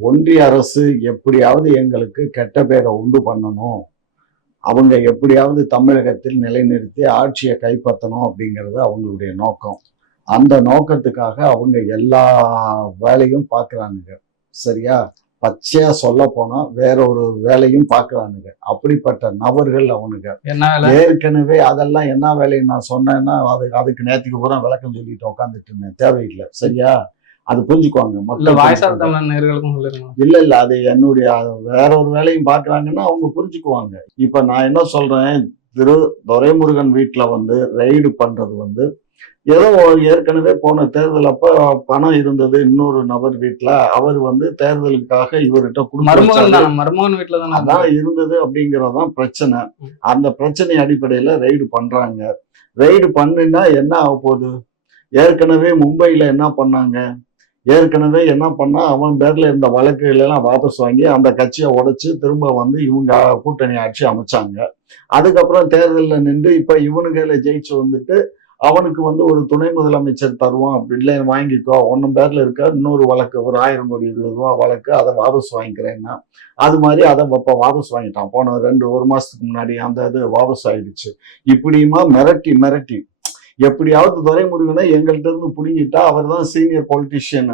ஒன்றிய அரசு எப்படியாவது எங்களுக்கு கெட்ட பேரை உண்டு பண்ணணும். அவங்க எப்படியாவது தமிழகத்தில் நிலைநிறுத்தி ஆட்சியை கைப்பற்றணும் அப்படிங்கிறது அவங்களுடைய நோக்கம். அந்த நோக்கத்துக்காக அவங்க எல்லா வேலையும் பார்க்குறானுங்க. சரியா? பச்சையா சொல்ல போனா வேற ஒரு வேலையும் பார்க்குறானுங்க. அப்படிப்பட்ட நபர்கள் அவனுங்க. ஏற்கனவே அதெல்லாம் என்ன வேலைன்னு நான் சொன்னேன்னா அது அதுக்கு நேற்றுக்கு பூரா விளக்கம் சொல்லிட்டு உட்காந்துட்டு இருந்தேன். தேவையில்லை. சரியா? அது புரிஞ்சுக்குவாங்க. மக்கள் இல்ல இல்ல அது என்னுடைய வேற ஒரு வேலையும் பாக்குறாங்கன்னா அவங்க புரிஞ்சுக்குவாங்க. இப்ப நான் என்ன சொல்றேன் திரு துரைமுருகன் வீட்டுல வந்து ரெய்டு பண்றது வந்து ஏதோ ஏற்கனவே போன தேர்தல் அப்ப பணம் இருந்தது இன்னொரு நபர் வீட்டுல அவர் வந்து தேர்தலுக்காக இவர்கிட்ட மருமகன் வீட்டுல தானே அதான் இருந்தது அப்படிங்கறதுதான் பிரச்சனை. அந்த பிரச்சனை அடிப்படையில ரெய்டு பண்றாங்க. ரெய்டு பண்ணுனா என்ன ஆக போகுது ஏற்கனவே மும்பைல என்ன பண்ணாங்க? ஏற்கனவே என்ன பண்ணா அவன் பேர்ல இருந்த வழக்குகளெல்லாம் வாபஸ் வாங்கி அந்த கட்சியை உடைச்சு திரும்ப வந்து இவங்க கூட்டணி ஆட்சி அமைச்சாங்க. அதுக்கப்புறம் தேர்தலில் நின்று இப்ப இவனுகளை ஜெயிச்சு வந்துட்டு அவனுக்கு வந்து ஒரு துணை முதலமைச்சர் தருவான் அப்படி இல்லை வாங்கிக்கோ ஒன்னும் பேர்ல இருக்க இன்னொரு வழக்கு ஒரு ஆயிரம் கோடி இருபது ரூபா வழக்கு அதை வாபஸ் வாங்கிக்கிறேன்னா அது மாதிரி அதை இப்போ வாபஸ் வாங்கிட்டான். போன ரெண்டு ஒரு மாசத்துக்கு முன்னாடி அந்த இது வாபஸ் ஆயிடுச்சு. இப்படியுமா மிரட்டி மிரட்டி எப்படியாவது துரைமுருகனை எங்கள்கிட்ட இருந்து பிடுங்கிட்டா அவர் தான் சீனியர் பொலிட்டிஷியன்